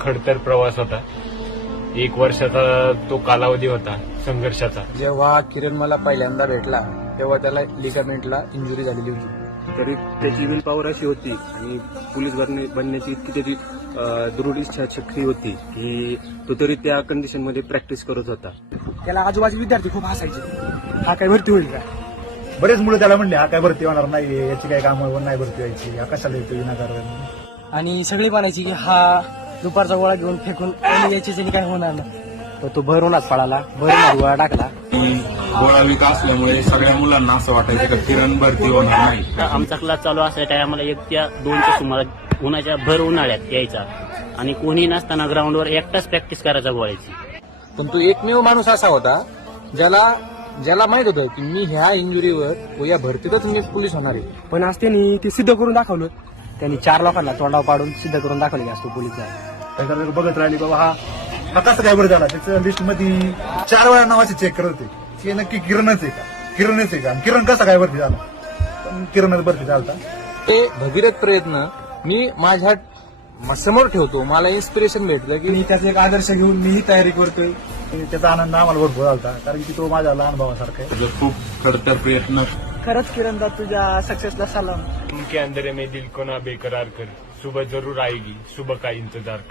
खडतर प्रवास होता. एक वर्षाचा तो कालावधी होता संघर्षाचा. जेव्हा किरण मला पहिल्यांदा भेटला तेव्हा त्याला लिगामेंटला इंजुरी झालेली होती. तरी त्याची विल पॉवर अशी होती आणि पोलीस बनणे बनण्याची इतकी त्याची अं, दृढ इच्छाशक्ती होती की तो तरी त्या कंडिशनमध्ये प्रॅक्टिस करत होता. त्याला आजूबाजू विद्यार्थी खूप हसायचे. हा काय भरती होईल का? बरेच मुलं त्याला म्हणले हा काय भरती होणार नाही याची काय कामं नाही भरती व्हायची हा कशाला येतो विनाकारण? आणि सगळी म्हणायची की हा दुपारचा गोळा घेऊन फेकून आणि याची काय होणार नाही. तर तो भरूनच पळाला भरून गोळा टाकला. गोळा विक असल्यामुळे सगळ्या मुलांना असं वाटायचं का किरण भरती होणार नाही. आमचा क्लास चालू असल्या टायमाला एक त्या दोनच्या सुमारात उन्हाच्या भर उन्हाळ्यात यायचा. आणि कोणी नसताना ग्राउंडवर एकटाच प्रॅक्टिस करायचा गोळ्याची. पण तो एकमेव माणूस असा होता ज्याला ज्याला माहीत होतं की मी ह्या इंजुरीवर व या भरतीतच मी पोलीस होणार आहे. पण आज त्यांनी ते सिद्ध करून दाखवलं. त्यांनी चार लोकांना तोंडावर पाडून सिद्ध करून दाखवले की आज तो पोलीस त्याच्यावर बघत राहिली बाबा हा हा कसं काय बरं झाला? त्याच्या लिस्टमध्ये चार वेळा नावाचे चेक करत होते. की नक्की किरणच आहे का? किरणच आहे का? आणि किरण कसा काय भरती झाला? पण किरणच भरती झाला ते भगीरथ प्रयत्न मी माझ्या म- समोर ठेवतो. मला इन्स्पिरेशन भेटलं की मी त्याचा एक आदर्श घेऊन मीही तयारी करतोय. आणि त्याचा आनंद आम्हाला भरपूर झाला कारण की तो माझ्या लहान भावासारखा आहे. खूप खडतर प्रयत्न खरंच किरणदा तुझ्या सक्सेसला सलाम. उनके अंदर में दिल को ना बेकरार कर. सुबह जरूर आएगी. सुबह का इंतजार कर.